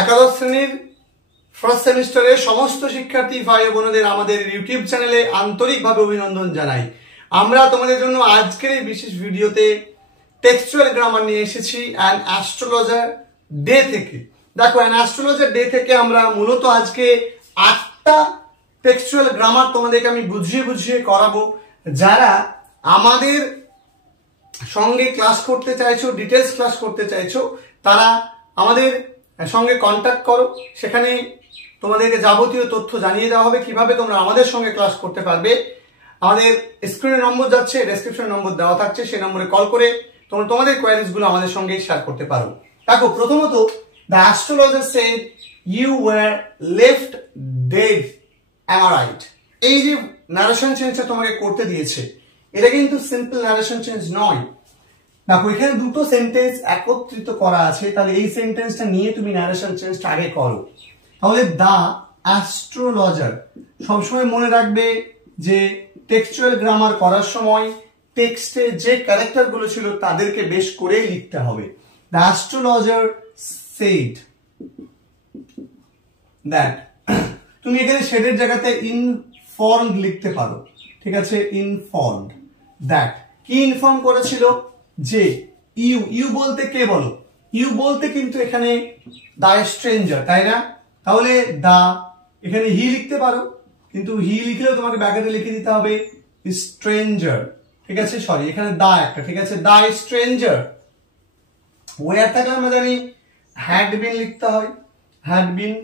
একাদশ শ্রেণীর ফার্স্ট সেমিস্টারের সমস্ত শিক্ষার্থী ভাই বোনদের আমাদের ইউটিউব চ্যানেলে আন্তরিকভাবে অভিনন্দন জানাই। আমরা তোমাদের জন্য আজকের এই বিশেষ ভিডিওতে টেক্সচুয়াল গ্রামার নিয়ে এসেছি অ্যান অ্যাস্ট্রোলজার ডে থেকে। দেখো, অ্যান অ্যাস্ট্রোলজার ডে থেকে আমরা মূলত আজকে 8টা টেক্সচুয়াল গ্রামার তোমাদেরকে আমি বুঝিয়ে করাবো। যারা আমাদের সঙ্গে ক্লাস করতে চাইছো, ডিটেলস ক্লাস করতে চাইছো, তারা আমাদের সঙ্গে কন্ট্যাক্ট করো। সেখানে তোমাদেরকে যাবতীয় তথ্য জানিয়ে দেওয়া হবে কিভাবে তোমরা আমাদের সঙ্গে ক্লাস করতে পারবে। আমাদের স্ক্রিনে নম্বর যাচ্ছে, ডেসক্রিপশন নম্বর দেওয়া থাকছে, সেই নম্বরে কল করে তোমরা তোমাদের কোয়ারিজ গুলো আমাদের সঙ্গে শেয়ার করতে পারো। দেখো, প্রথমত the astrologer said you were left dead, am I right? এই যে ন্যারেশন চেঞ্জটা তোমাকে করতে দিয়েছে, এটা কিন্তু সিম্পল ন্যারেশন চেঞ্জ নয়। দেখো, এখানে দুটো সেন্টেন্স একত্রিত করা আছে, তাহলে এই সেন্টেন্সটা নিয়ে তুমি ন্যারেশন চেঞ্জটা আগে করো। তাহলে দা অ্যাস্ট্রোলজার, সবসময় মনে রাখবে যে টেক্সচুয়াল গ্রামার করার সময় টেক্সটে যে ক্যারেক্টার গুলো ছিল তাদেরকে বেশ করেই লিখতে হবে। দ্য অ্যাস্ট্রোলজার সেড দ্যাট, তুমি এখানে শেডের জায়গাতে ইনফর্মড লিখতে পারো, ঠিক আছে? ইনফর্মড দ্যাট, কি ইনফর্ম করেছিল? যে ইউ বলতে কে বলো? ইউ বলতে কিন্তু এখানে দা স্ট্রেঞ্জার, তাই না? তাহলে দা, এখানে হি লিখতে পারো, কিন্তু হি লিখলেও তোমাকে ব্র্যাকেটে লিখে দিতে হবে স্ট্রেঞ্জার, ঠিক আছে? সরি, এখানে দা একটা, ঠিক আছে? দা স্ট্রেঞ্জার ওয়্যার থাকলে আমরা জানি হ্যাড বিন লিখতে হয়, হ্যাড বিন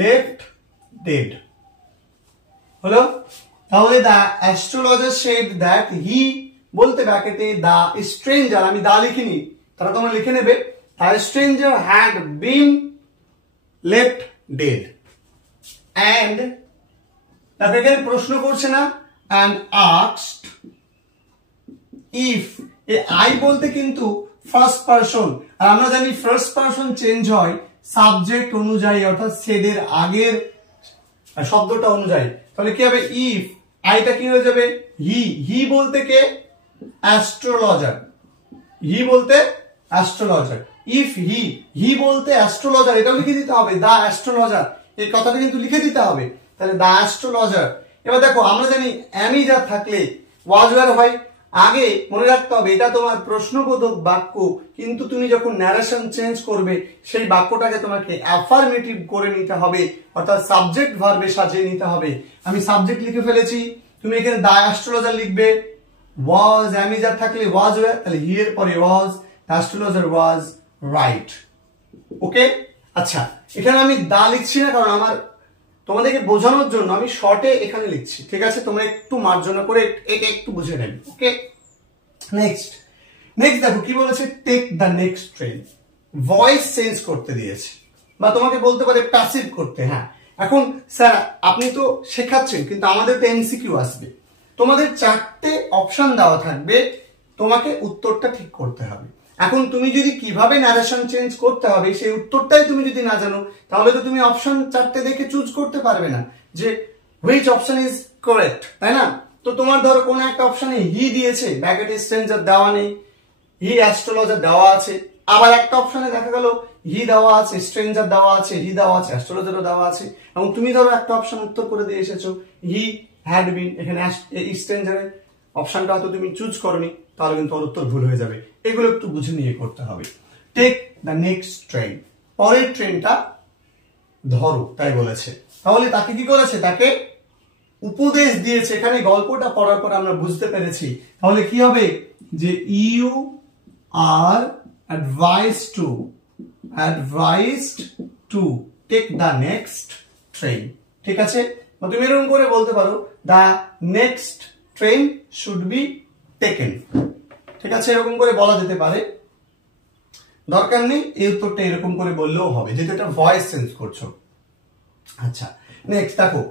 লেফট ডেড হলো। তাহলে দা অ্যাস্ট্রোলজার সেড দ্যাট হি বলতে ব্র্যাকেটে দা স্ট্রেঞ্জার, আমি দা লিখিনি, তারা তোমরা লিখে নেবে, the stranger had been left dead. And তারপরে এখানে প্রশ্ন করছে না, অ্যান্ড আস্কড ইফ, এ আই বলতে কিন্তু ফার্স্ট পারসন, আর আমরা জানি ফার্স্ট পারসন চেঞ্জ হয় সাবজেক্ট অনুযায়ী, অর্থাৎ সেডের আগের শব্দটা অনুযায়ী। তাহলে কি হবে? ইফ, আইটা কি হয়ে যাবে? হি বলতে কে? অ্যাস্ট্রোলজার, হি বলতে অ্যাস্ট্রোলজার। ইফ হি বলতে অ্যাস্ট্রোলজার, এটাও লিখে দিতে হবে, দা অ্যাস্ট্রোলজার, এই কথাটা কিন্তু লিখে দিতে হবে। তাহলে দা অ্যাস্ট্রোলজার। এবার দেখো, আমরা জানি অ্যামি যা থাকলে ওয়াজ ওয়্যার হয়। আগে মনে রাখতে হবে এটা তোমার প্রশ্নবোধক বাক্য, কিন্তু তুমি যখন ন্যারেশন চেঞ্জ করবে সেই বাক্যটাকে তোমাকে অ্যাফার্মেটিভ করে নিতে হবে, অর্থাৎ সাবজেক্ট ভার্বে সাজিয়ে নিতে হবে। আমি সাবজেক্ট লিখে ফেলেছি, তুমি এখানে দা অ্যাস্ট্রোলজার লিখবে। ওয়াজ, অ্যামি যা থাকলে ওয়াজ ওয়্যার, তাহলে হি এর পরে ওয়াজ, দ্য অ্যাস্ট্রোলজার ওয়াজ রাইট। ওকে, আচ্ছা, এখানে আমি দা লিখছি না, কারণ আমার তোমাদেরকে বোঝানোর জন্য আমি শর্টে এখানে লিখছি, ঠিক আছে? তোমরা একটু মার্জনা করে এটা একটু বুঝে নেবে। ওকে, নেক্সট দেখো কি বলেছে, take the next train. Voice change করতে দিয়েছে, বা তোমাকে বলতে পারে প্যাসিভ করতে। হ্যাঁ, এখন স্যার আপনি তো শেখাচ্ছেন, কিন্তু আমাদের তো এমসিকিউ আসবে, তোমাদের 4টে অপশন দেওয়া থাকবে, তোমাকে উত্তরটা ঠিক করতে হবে। এখন তুমি যদি কিভাবে ন্যারেশন চেঞ্জ করতে হবে সেই উত্তরটাই তুমি যদি না জানো, তাহলে তো তুমি অপশন 4টে দেখে চুজ করতে পারবে না যে হুইচ অপশন ইজ কারেক্ট, তাই না? তো তোমার ধরো কোন একটা অপশনে হি দিয়েছে, ব্র্যাকেটে স্ট্রেঞ্জার দেওয়া নেই, হি অ্যাস্ট্রোলজার দেওয়া আছে। আবার একটা অপশনে দেখা গেল হি দেওয়া আছে, স্ট্রেঞ্জার দেওয়া আছে, হি দেওয়া আছে, অ্যাস্ট্রোলজারও দেওয়া আছে, এবং তুমি ধরো একটা অপশন উত্তর করে দিয়ে এসেছো হি হ্যাড বিন, এখানে স্ট্রেঞ্জারের অপশনটা হয়তো তুমি চুজ করনি, তাহলে কিন্তু উত্তর ভুল হয়ে যাবে। এগুলো একটু বুঝে নিয়ে করতে হবে। টেক দ্য নেক্সট ট্রেন, পরের ট্রেনটা ধরো, তাই বলেছে। তাহলে তাকে কি করেছে? তাকে উপদেশ দিয়েছে। এখানে গল্পটা পড়ার পর আমরা বুঝতে পেরেছি, তাহলে কি হবে যে you are advised to take the next train, ঠিক আছে? তুমি এরকম করে বলতে পারো, the next train should be taken, ঠিক আছে? এরকম করে বলা যেতে পারে, দরকার নেই এই উত্তরটা এরকম করে বললেও হবে, যেহেতু এটা ভয়েস চেঞ্জ করছো। আচ্ছা, নেক্সট দেখো,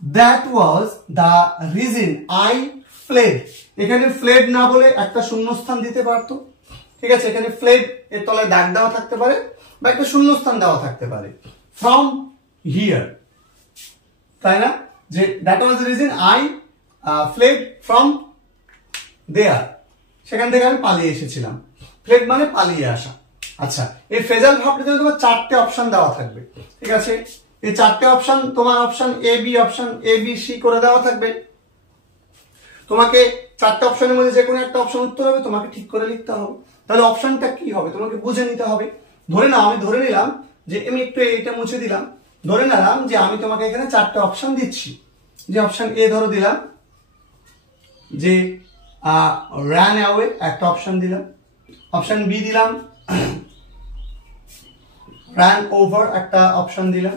that was the reason I fled. এখানে ফ্লেড না বলে একটা শূন্যস্থান দিতে পারতো, ঠিক আছে? এখানে ফ্লেড এর তলায় দাগ দেওয়া থাকতে পারে, বা একটা শূন্যস্থান দেওয়া থাকতে পারে, ফ্রম হিয়ার, তাই না? যে that was the reason I fled from there, সেখান থেকে আমি পালিয়ে এসেছিলাম। ফ্লেড মানে পালিয়ে আসা। আচ্ছা, এই ফ্রেজাল ভার্বটাতে তোমার 4টে অপশন দেওয়া থাকবে, ঠিক আছে? এই 4টে অপশন তোমার অপশন এ বি সি করে দেওয়া থাকবে। তোমাকে 4টে অপশনের মধ্যে যে কোনো একটা অপশন উত্তর হবে, তোমাকে ঠিক করে লিখতে হবে। তাহলে অপশনটা কি হবে তোমাকে বুঝে নিতে হবে। ধরে নাও আমি ধরে নিলাম যে আমি একটু এটা মুছে দিলাম, ধরে নিলাম যে আমি তোমাকে এখানে 4টে অপশন দিচ্ছি। যে অপশন এ ধরো দিলাম যে ran away, একটা অপশন দিলাম। অপশন বি দিলাম ran over, একটা অপশন দিলাম।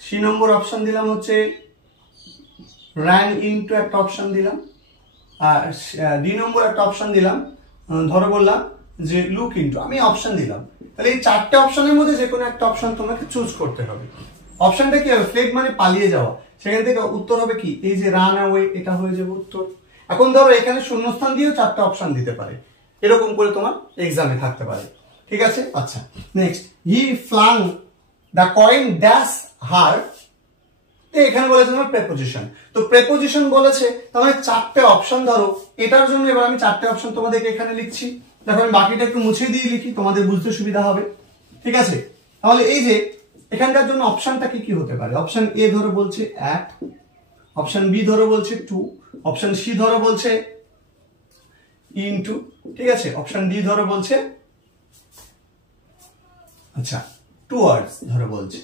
সি নম্বর অপশন দিলাম হচ্ছে ran into, একটা অপশন দিলাম। আর ডি নম্বর একটা অপশন দিলাম, ধরো বললাম যে লুক ইনটু, আমি অপশন দিলাম। তাহলে এই 4টে অপশনের মধ্যে যে কোনো একটা অপশন তোমাকে চুজ করতে হবে। অপশনটা কি হবে? ফ্লেড মানে পালিয়ে যাওয়া, সেখান থেকে উত্তর হবে কি? এই যে রান অ্যাওয়ে, এটা হয়ে যাবে উত্তর। এখন ধরো এখানে শূন্যস্থান দিয়েও 4টে অপশন দিতে পারে, এরকম করে তোমার এক্সামে থাকতে পারে, ঠিক আছে? আচ্ছা, next, he flung the coin dash হার, এখানে বলেছে তোমার প্রেপোজিশন। তো প্রেপোজিশন বলেছে, তাহলে 4টে অপশন ধরো, এটার জন্য এবার আমি 4টে অপশন তোমাদেরকে এখানে লিখছি। দেখো আমি বাকিটা একটু মুছে দিয়ে লিখি, তোমাদের বুঝতে সুবিধা হবে, ঠিক আছে? তাহলে এই যে এখানকার জন্য অপশনটা কি কি হতে পারে? অপশন এ ধরো বলছে অ্যাট, অপশন বি ধরো বলছে টু, অপশন সি ধরো বলছে ইনটু, ঠিক আছে? অপশন ডি ধরো বলছে আচ্ছা টুয়ার্ডস ধরো বলছে।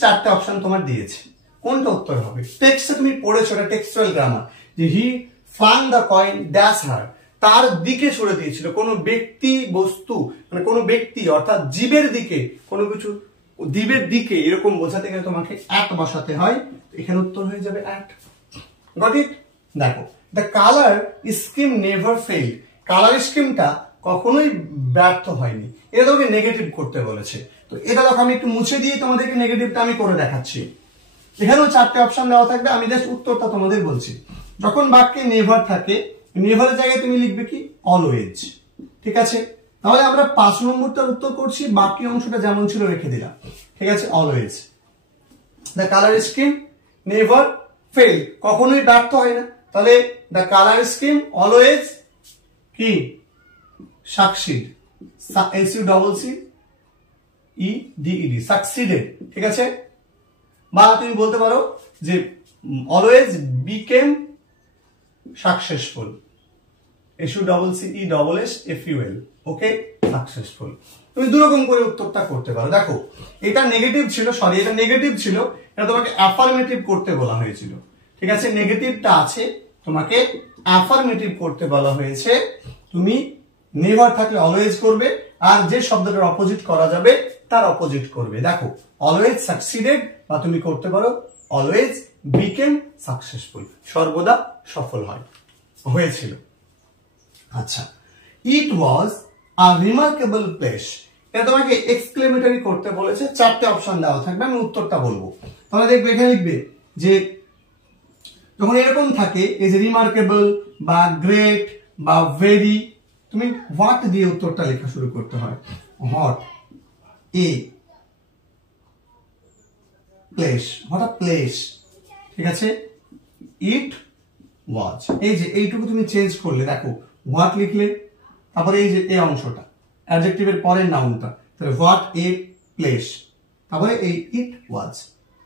4টে অপশন তোমার দিয়েছে, কোনটা উত্তর হবে? টেক্সটে তুমি পড়েছো, এটা টেক্সচুয়াল গ্রামার, যে he flung the coin dash her, তার দিকে ছুড়ে দিয়েছিল। কোনো ব্যক্তি বস্তু মানে কোনো ব্যক্তি অর্থাৎ জীবের দিকে, কোনো কিছু জীবের দিকে, এরকম বোঝাতে গেলে তোমাকে অ্যাট বসাতে হয়। এখানে উত্তর হয়ে যাবে অ্যাট। Got it? দেখো, the colour scheme never fail, colour স্কিমটা কখনোই ব্যর্থ হয়নি। এটা তোমাকে নেগেটিভ করতে বলেছে। তো এটা দেখো আমি একটু মুছে দিয়ে তোমাদেরকে নেগেটিভটা আমি করে দেখাচ্ছি। এখানেও 4টে অপশন দেওয়া থাকবে, আমি জাস্ট উত্তরটা তোমাদের বলছি। যখন বাক্যে নেভার থাকে, নেভারের জায়গায় তুমি লিখবে কি? অলওয়েজ, ঠিক আছে? তাহলে আমরা 5 নম্বরটার উত্তর করছি, বাকি অংশটা যেমন ছিল রেখে দিলাম, ঠিক আছে? Always the colour scheme never fail, কখনোই ব্যর্থ হয় না। তাহলে দ্য কালার স্কিম অলওয়েজ কি? সাকসিড, SUCCEDED, সাকসিডেড, ঠিক আছে? বা তুমি বলতে পারো যে অলওয়েজ বিকেম সাকসেসফুল, SUCCESSFUL, ওকে? সাকসেসফুল। তুমি দুরকম করে উত্তরটা করতে পারো। দেখো এটা নেগেটিভ ছিল, সরি এটা নেগেটিভ ছিল, এটা তোমাকে অ্যাফার্মেটিভ করতে বলা হয়েছিল, ঠিক আছে? নেগেটিভটা আছে, তোমাকে অ্যাফার্মেটিভ করতে বলা হয়েছে। তুমি নেভার থাকলে অলওয়েজ করবে, আর যে শব্দটার অপোজিট করা যাবে তার অপোজিট করবে। দেখো অলওয়েজ সাকসিডেড, বা তুমি করতে পারো অলওয়েজ বিকেম সাকসেসফুল, সর্বদা সফল হয়েছিল। আচ্ছা, ইট ওয়াজ আ রিমার্কেবল প্লেস, এটা তোমাকে এক্সক্লেমেটরি করতে বলেছে। 4টে অপশন দেওয়া থাকবে, আমি উত্তরটা বলবো। তাহলে দেখবে এখানে লিখবে যে যখন এরকম থাকে, এই যে রিমার্কেবল বা গ্রেট বা ভেরি, তুমি হোয়াট দিয়ে উত্তরটা লেখা শুরু করতে হয়। What a place, what a place, ঠিক আছে? ইট ওয়াজ, এই যে এইটুকু তুমি চেঞ্জ করলে, দেখো হোয়াট লিখলে, তারপরে এই যে এই অংশটা অ্যাডজেক্টিভের পরের নাউনটা, তাহলে হোয়াট এ প্লেস, তারপরে এই ইট ওয়াজ,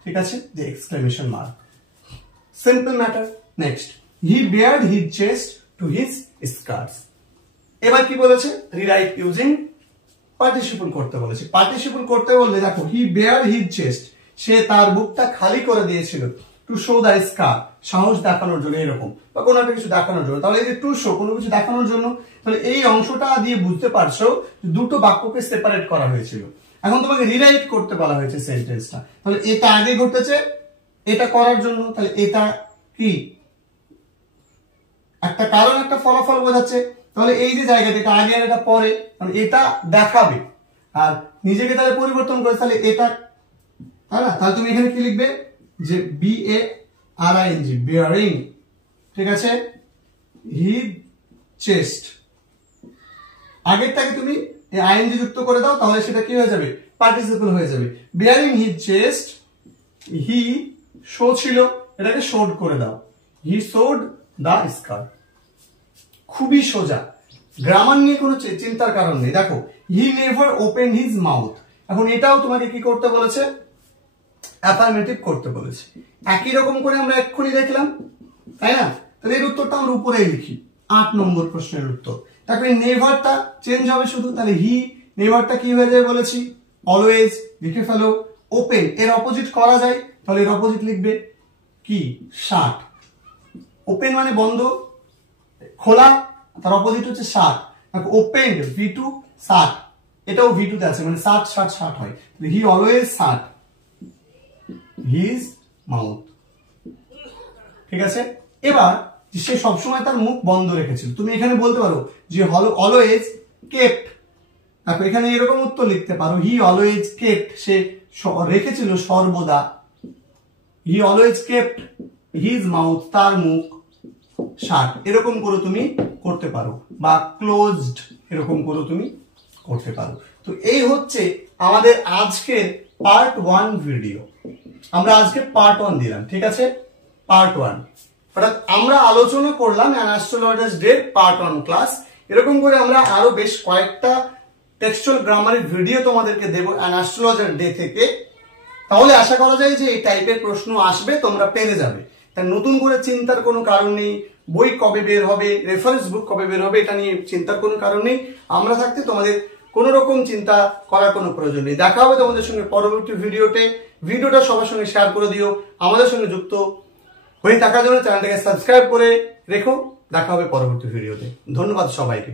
ঠিক আছে? যে exclamation mark, simple matter. Next, he bared his chest to his skirts. এবার কি বলেছে? রিরাইট ইউজিং পার্টিসিপল করতে বলেছে। পার্টিসিপল করতে বললে দেখো হি বেয়ার্ড হিজ চেস্ট, সে তার বুকটা খালি করে দিয়েছিল। টু শো দ্য স্কার, সাহস দেখানোর জন্য, এরকম বা কোনো একটা কিছু দেখানোর জন্য। তাহলে এই যে টু শো, কোনো কিছু দেখানোর জন্য, তাহলে এই অংশটা দিয়ে বুঝতে পারছো দুটো বাক্যকে সেপারেট করা হয়েছিল। এখন তোমাকে রিরাইট করতে বলা হয়েছে সেন্টেন্সটা। তাহলে এটা আগে ঘটেছে এটা করার জন্য, তাহলে এটা কি একটা কারণ, একটা ফলাফল বোঝাচ্ছে। তাহলে এই যে জায়গাটা, এটা আগে আর এটা পরে, মানে এটা দেখাবে আর নিজেকে তাহলে পরিবর্তন করে, তাহলে এটা, তাই না? তাহলে তুমি এখানে কি লিখবে? যে BARING, বেয়ারিং, ঠিক আছে? হিজ চেস্ট, আগেরটাকে তুমি ING যুক্ত করে দাও, তাহলে সেটা কি হয়ে যাবে? পার্টিসিপল হয়ে যাবে। Bearing his chest, he show ছিল, এটাকে শোড করে দাও, হি শোড দা স্কার। খুবই সোজা, গ্রামার নিয়ে কোনো চিন্তার কারণ নেই। দেখো he never open his mouth, এখন এটাও তোমাকে কি করতে বলেছে, অ্যাফার্মেটিভ করতে বলেছে। একই রকম করে আমরা এক্ষুনি দেখলাম, তাই না? তাহলে এর উত্তরটা আমরা উপরেই লিখি, 8 নম্বর প্রশ্নের উত্তর। তারপরে নেভারটা চেঞ্জ হবে শুধু, তাহলে হি নেভারটা কি হয়ে যায় বলেছি, অলওয়েজ লিখে ফেলো। ওপেন এর অপোজিট করা যায়, তাহলে এর অপোজিট লিখবে কি, শাট। ওপেন মানে বন্ধ, খোলা, তার অপোজিট হচ্ছে শাট। ওপেন V2 শাট, এটাও V2 তে আছে, মানে শাট শাট শাট হয়। He always shut his mouth, ঠিক আছে? এবার সে সবসময় তার মুখ বন্ধ রেখেছিল, তুমি এখানে বলতে পারো যে অলওয়েজ কেপ্ট। দেখো এখানে এরকম উত্তর লিখতে পারো, হি অলওয়েজ কেপ্ট, সে রেখেছিল সর্বদা, he always kept his mouth, তার মুখ শাট, এরকম করে তুমি করতে পারো, বা ক্লোজড এরকম করে তুমি করতে পারো। তো এই হচ্ছে আমাদের আজকের পার্ট 1 ভিডিও। আমরা আজকে পার্ট 1 দিলাম, ঠিক আছে? পার্ট 1 অর্থাৎ আমরা আলোচনা করলাম an astrologers day part 1 class. এরকম করে আমরা আরো বেশ কয়েকটা টেক্সচুয়াল গ্রামারের ভিডিও তোমাদেরকে দেব অ্যান অ্যাস্ট্রোলজার ডে থেকে। তাহলে আশা করা যায় যে এই টাইপের প্রশ্ন আসবে, তোমরা পেরে যাবে। তাই নতুন করে চিন্তার কোনো কারণ নেই, বই কবে বের হবে, রেফারেন্স বুক কবে বের হবে, এটা নিয়ে চিন্তার কোনো কারণ নেই। আমরা থাকতে তোমাদের কোনো রকম চিন্তা করার কোনো প্রয়োজন নেই। দেখা হবে তোমাদের সঙ্গে পরবর্তী ভিডিওতে। ভিডিওটা সবার সঙ্গে শেয়ার করে দিও, আমাদের সঙ্গে যুক্ত হয়ে থাকার জন্য চ্যানেলটাকে সাবস্ক্রাইব করে রেখো। দেখা হবে পরবর্তী ভিডিওতে। ধন্যবাদ সবাইকে।